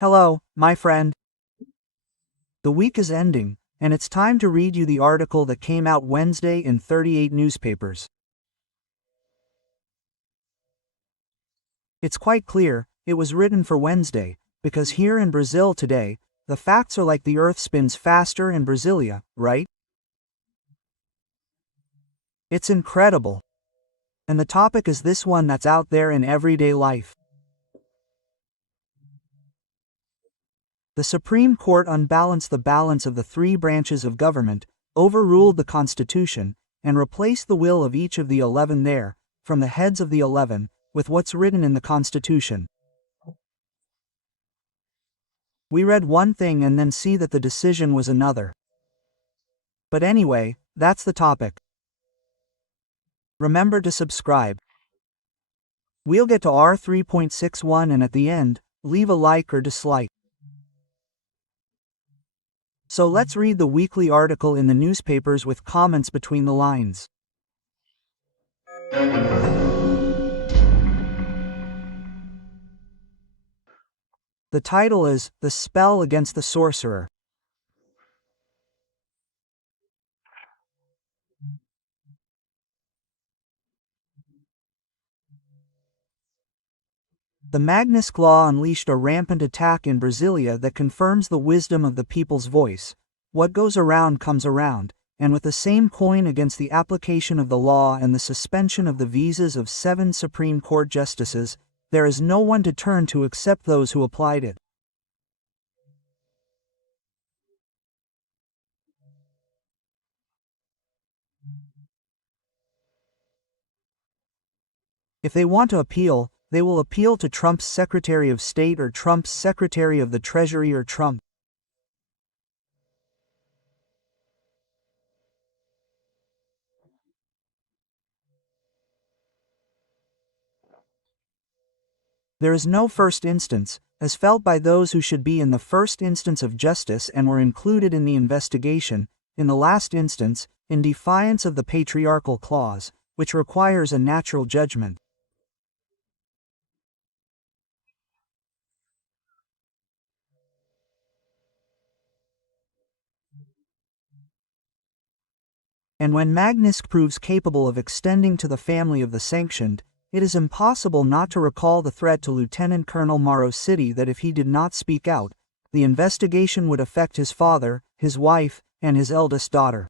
Hello, my friend. The week is ending, and it's time to read you the article that came out Wednesday in 38 newspapers. It's quite clear, it was written for Wednesday, because here in Brazil today, the facts are like the earth spins faster in Brasilia, right? It's incredible. And the topic is this one that's out there in everyday life. The Supreme Court unbalanced the balance of the three branches of government, overruled the Constitution, and replaced the will of each of the 11 there, from the heads of the 11, with what's written in the Constitution. We read one thing and then see that the decision was another. But anyway, that's the topic. Remember to subscribe. We'll get to R3.61 and at the end, leave a like or dislike. So let's read the weekly article in the newspapers with comments between the lines. The title is, The Spell Against the Sorcerer. The Magnitsky Law unleashed a rampant attack in Brasilia that confirms the wisdom of the people's voice. What goes around comes around, and with the same coin against the application of the law and the suspension of the visas of 7 Supreme Court justices, there is no one to turn to except those who applied it. If they want to appeal, they will appeal to Trump's Secretary of State or Trump's Secretary of the Treasury or Trump. There is no first instance, as felt by those who should be in the first instance of justice and were included in the investigation, in the last instance, in defiance of the patriarchal clause, which requires a natural judgment. And when Magnitsky proves capable of extending to the family of the sanctioned, it is impossible not to recall the threat to Lieutenant Colonel Mauro City that if he did not speak out, the investigation would affect his father, his wife, and his eldest daughter.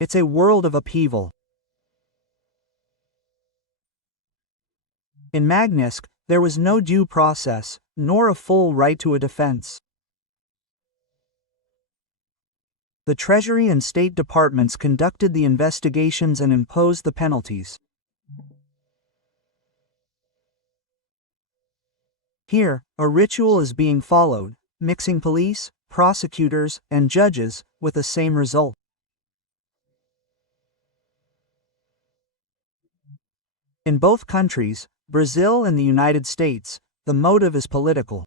It's a world of upheaval. In Magnitsky, there was no due process, nor a full right to a defense. The Treasury and State Departments conducted the investigations and imposed the penalties. Here, a ritual is being followed, mixing police, prosecutors, and judges, with the same result. In both countries, Brazil and the United States, the motive is political.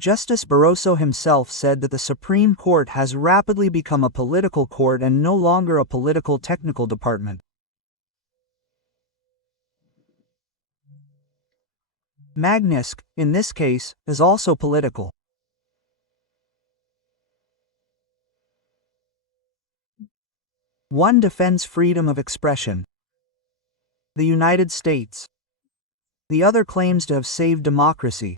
Justice Barroso himself said that the Supreme Court has rapidly become a political court and no longer a political technical department. Magnitsky, in this case, is also political. One defends freedom of expression. The United States. The other claims to have saved democracy.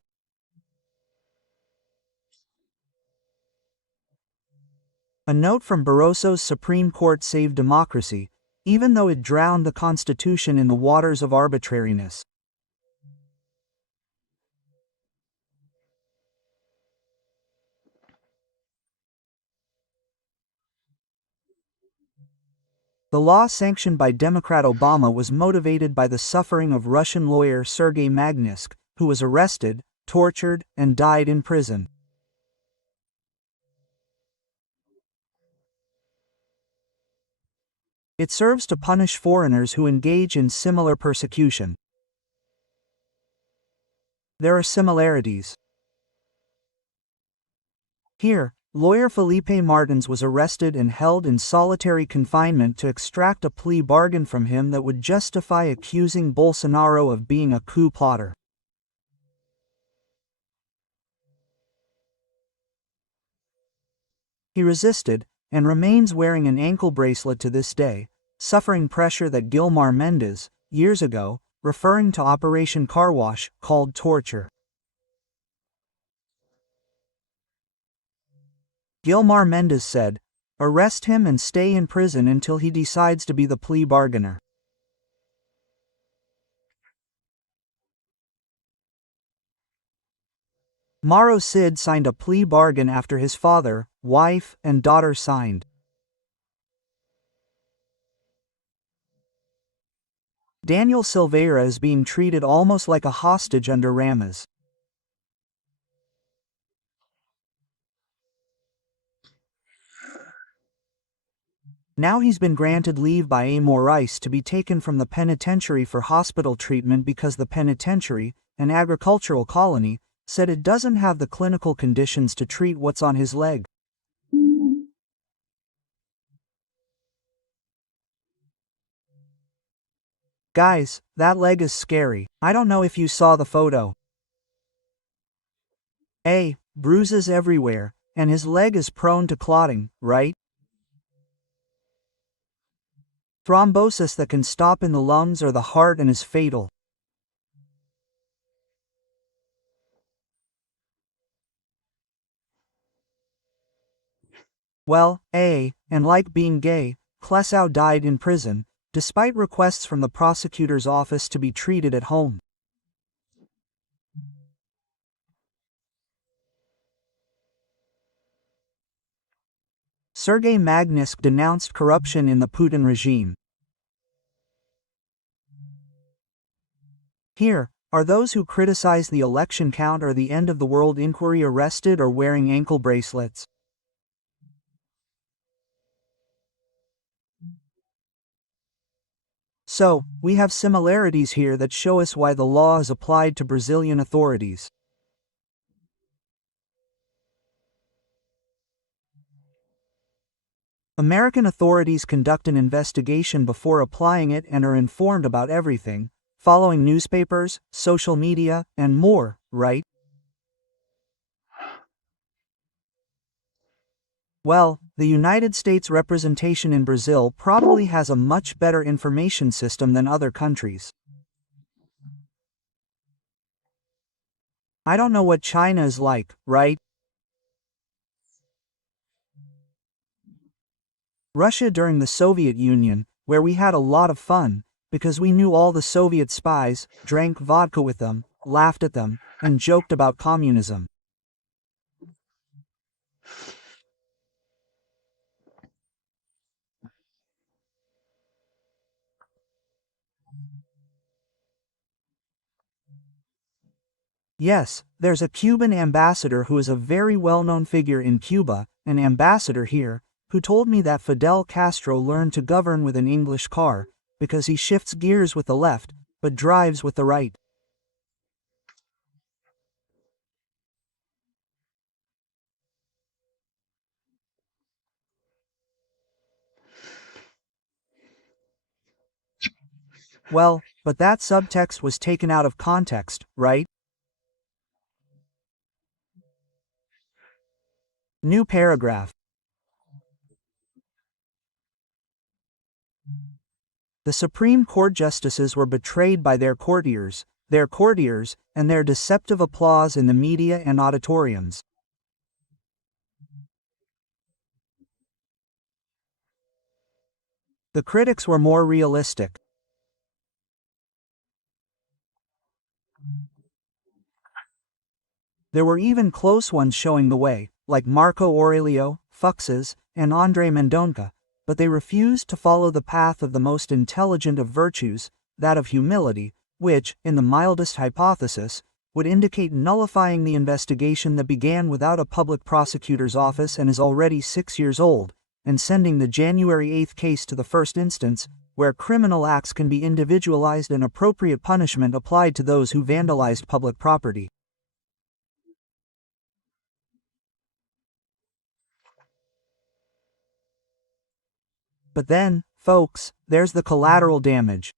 A note from Barroso's Supreme Court saved democracy, even though it drowned the Constitution in the waters of arbitrariness. The law sanctioned by Democrat Obama was motivated by the suffering of Russian lawyer Sergei Magnitsky, who was arrested, tortured, and died in prison. It serves to punish foreigners who engage in similar persecution. There are similarities. Here, lawyer Felipe Martins was arrested and held in solitary confinement to extract a plea bargain from him that would justify accusing Bolsonaro of being a coup plotter. He resisted, and remains wearing an ankle bracelet to this day, suffering pressure that Gilmar Mendes, years ago, referring to Operation Car Wash, called torture. Gilmar Mendes said, "Arrest him and stay in prison until he decides to be the plea bargainer." Mauro Cid signed a plea bargain after his father, wife, and daughter signed. Daniel Silveira is being treated almost like a hostage under Ramos. Now he's been granted leave by A. Morais to be taken from the penitentiary for hospital treatment because the penitentiary, an agricultural colony, said it doesn't have the clinical conditions to treat what's on his leg. Guys, that leg is scary. I don't know if you saw the photo. Bruises everywhere, and his leg is prone to clotting, right? Thrombosis that can stop in the lungs or the heart and is fatal. Well, and like being gay, Klesau died in prison, despite requests from the prosecutor's office to be treated at home. Sergei Magnitsky denounced corruption in the Putin regime. Here, are those who criticize the election count or the end of the world inquiry arrested or wearing ankle bracelets? So, we have similarities here that show us why the law is applied to Brazilian authorities. American authorities conduct an investigation before applying it and are informed about everything, following newspapers, social media, and more, right? Well, the United States representation in Brazil probably has a much better information system than other countries. I don't know what China is like, right? Russia during the Soviet Union, where we had a lot of fun, because we knew all the Soviet spies, drank vodka with them, laughed at them, and joked about communism. Yes, there's a Cuban ambassador who is a very well-known figure in Cuba, an ambassador here, who told me that Fidel Castro learned to govern with an English car, because he shifts gears with the left, but drives with the right. Well, but that subtext was taken out of context, right? New paragraph. The Supreme Court justices were betrayed by their courtiers, and their deceptive applause in the media and auditoriums. The critics were more realistic. There were even close ones showing the way, like Marco Aurelio, Fuxes, and Andre Mendonça, but they refused to follow the path of the most intelligent of virtues, that of humility, which, in the mildest hypothesis, would indicate nullifying the investigation that began without a public prosecutor's office and is already 6 years old, and sending the January 8 case to the first instance, where criminal acts can be individualized and appropriate punishment applied to those who vandalized public property. But then, folks, there's the collateral damage.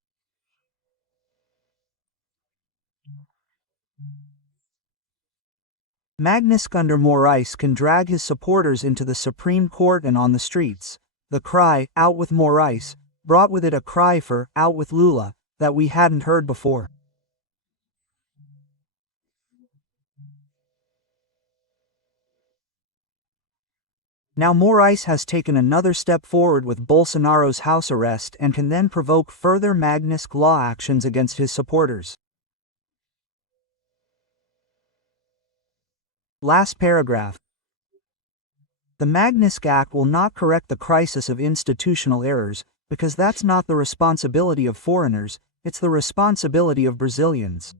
Magnus under Moraes can drag his supporters into the Supreme Court and on the streets. The cry, "Out with Moraes," brought with it a cry for, "Out with Lula," that we hadn't heard before. Now Moraes has taken another step forward with Bolsonaro's house arrest and can then provoke further Magnitsky law actions against his supporters. Last paragraph. The Magnitsky Act will not correct the crisis of institutional errors, because that's not the responsibility of foreigners, it's the responsibility of Brazilians.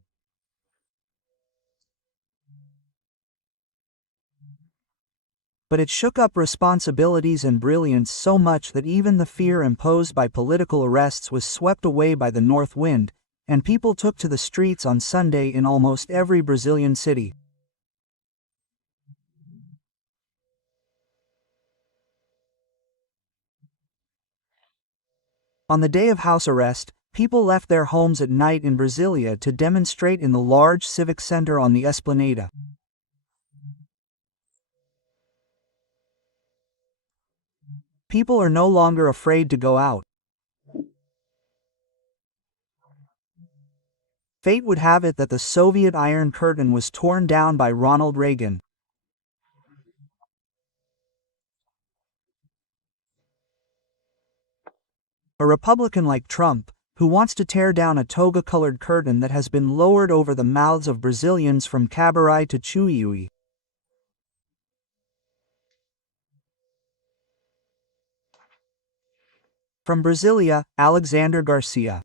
But it shook up responsibilities and brilliance so much that even the fear imposed by political arrests was swept away by the north wind, and people took to the streets on Sunday in almost every Brazilian city. On the day of house arrest, people left their homes at night in Brasilia to demonstrate in the large civic center on the Esplanada. People are no longer afraid to go out. Fate would have it that the Soviet Iron Curtain was torn down by Ronald Reagan. A Republican like Trump, who wants to tear down a toga-colored curtain that has been lowered over the mouths of Brazilians from Cabaré to Chuiui. From Brasilia, Alexandre Garcia.